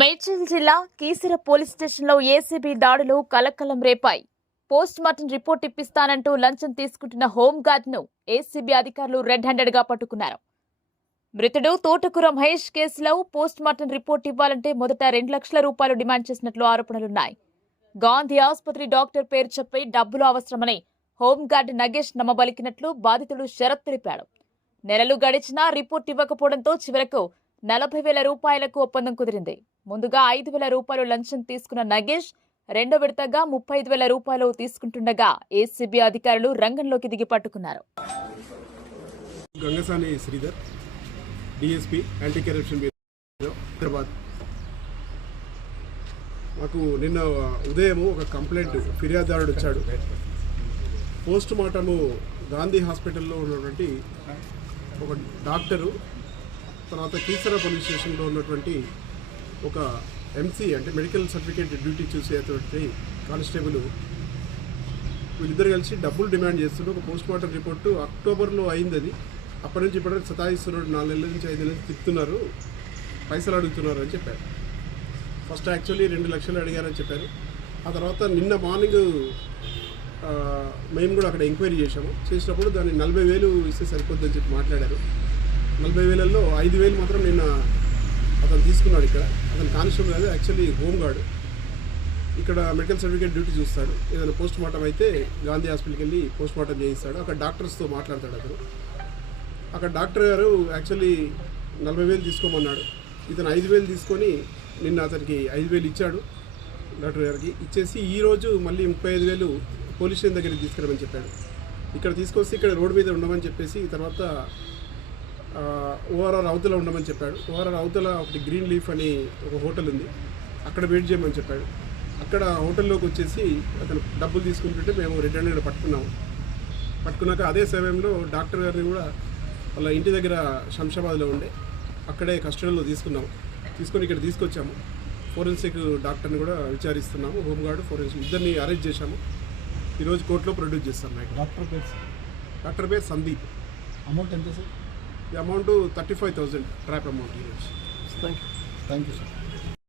మేడ్చల్ జిల్లా కీసర పోలీస్ స్టేషన్లో ఏసీబీ దాడులు కలకలం రేపాయి. పోస్ట్ మార్టం రిపోర్ట్ ఇప్పిస్తానంటూ లంచం తీసుకుంటున్న హోంగార్డ్ను ఏసీబీ అధికారులు రెడ్ హ్యాండెడ్ గా పట్టుకున్నారు. మృతుడు తోటకూర మహేష్ కేసులో పోస్ట్ మార్టం రిపోర్ట్ ఇవ్వాలంటే మొదట 2 లక్షల రూపాయలు డిమాండ్ చేసినట్లు ఆరోపణలున్నాయి. గాంధీ ఆసుపత్రి డాక్టర్ పేరు చెప్పి డబ్బులు అవసరమని హోంగార్డ్ నగేష్ నమ్మబలికినట్లు బాధితుడు శరత్ తెలిపాడు. నెలలు గడిచినా రిపోర్ట్ ఇవ్వకపోవడంతో చివరకు 40,000 రూపాయలకు ఒప్పందం కుదిరింది. ముందుగా 5,000 రూపాయలు లంచం తీసుకున్న నగేష్ రెండో విడతగా 35,000 రూపాయలు తీసుకుంటుండగా ఏసీబీ అధికారులు రంగంలోకి దిగి పట్టుకున్నారు. Gangasani Sridhar, DSP anti corruption Hyderabad. మాకు నిన్న ఉదయం ఒక కంప్లైంట్ ఫిర్యాదుదారుడు వచ్చాడు. పోస్ట్ మార్టము గాంధీ హాస్పిటల్లో ఉన్నటువంటి ఒక డాక్టరు, తర్వాత కీసర పోలీస్ స్టేషన్లో ఉన్నటువంటి ఒక ఎంసీ అంటే మెడికల్ సర్టిఫికేట్ డ్యూటీ చూసేటువంటి కానిస్టేబుల్ వీళ్ళిద్దరు కలిసి డబ్బులు డిమాండ్ చేస్తున్నారు. ఒక పోస్ట్ మార్టం రిపోర్టు అక్టోబర్లో అయింది. అది అప్పటి నుంచి ఇప్పటివరకు సతాయిస్తున్నారు. 4 నెలల నుంచి 5 నెలల నుంచి తిప్పుతున్నారు, పైసలు అడుగుతున్నారు అని చెప్పారు. ఫస్ట్ యాక్చువల్లీ 2 లక్షలు అడిగారని చెప్పారు. ఆ తర్వాత నిన్న మార్నింగ్ మేము కూడా అక్కడ ఎంక్వైరీ చేసినప్పుడు దాన్ని 40,000 ఇస్తే సరిపోద్దని చెప్పి మాట్లాడారు. 40,000లో 5,000 మాత్రం నిన్న అతను తీసుకున్నాడు. ఇక్కడ అతను కానిస్టేబుల్ కాదు, యాక్చువల్లీ హోంగార్డ్. ఇక్కడ మెడికల్ సర్టిఫికేట్ డ్యూటీ చూస్తాడు. ఏదైనా పోస్ట్ మార్టం అయితే గాంధీ హాస్పిటల్కి వెళ్ళి పోస్ట్ మార్టం చేయిస్తాడు. అక్కడ డాక్టర్స్తో మాట్లాడతాడు అతను. అక్కడ డాక్టర్ గారు యాక్చువల్లీ 40,000 తీసుకోమన్నాడు. ఇతను 5,000 తీసుకొని నిన్న అతనికి 5,000 ఇచ్చాడు. డాక్టర్ గారికి ఇచ్చేసి ఈరోజు మళ్ళీ 35,000 పోలీస్ స్టేషన్ దగ్గరికి తీసుకురమని చెప్పాడు. ఇక్కడ తీసుకొస్తే ఇక్కడ రోడ్డు మీద ఉండమని చెప్పేసి తర్వాత ఓఆర్ఆర్ అవతల ఉండమని చెప్పాడు. ఓఆర్ఆర్ అవతల ఒకటి గ్రీన్ లీఫ్ అని ఒక హోటల్ ఉంది, అక్కడ వెయిట్ చేయమని చెప్పాడు. అక్కడ హోటల్లోకి వచ్చేసి అతను డబ్బులు తీసుకుంటుంటే మేము రెడ్ హ్యాండెడ్ పట్టుకున్నాక అదే సమయంలో డాక్టర్ గారిని కూడా వాళ్ళ ఇంటి దగ్గర శంషాబాద్లో ఉండే అక్కడే కస్టడీలో తీసుకొని ఇక్కడ తీసుకొచ్చాము. ఫోరెన్సిక్ డాక్టర్ని కూడా విచారిస్తున్నాము. హోంగార్డు, ఫోరెన్సిక్ ఇద్దరిని అరెస్ట్ చేశాము. ఈరోజు కోర్టులో ప్రొడ్యూస్ చేస్తాం. డాక్టర్ పేరు సందీప్. అమౌంట్ ఎంత సార్? ఈ అమౌంట్ 35,000 ట్రాప్ అమౌంట్ ఈరోజు. Thank you sir.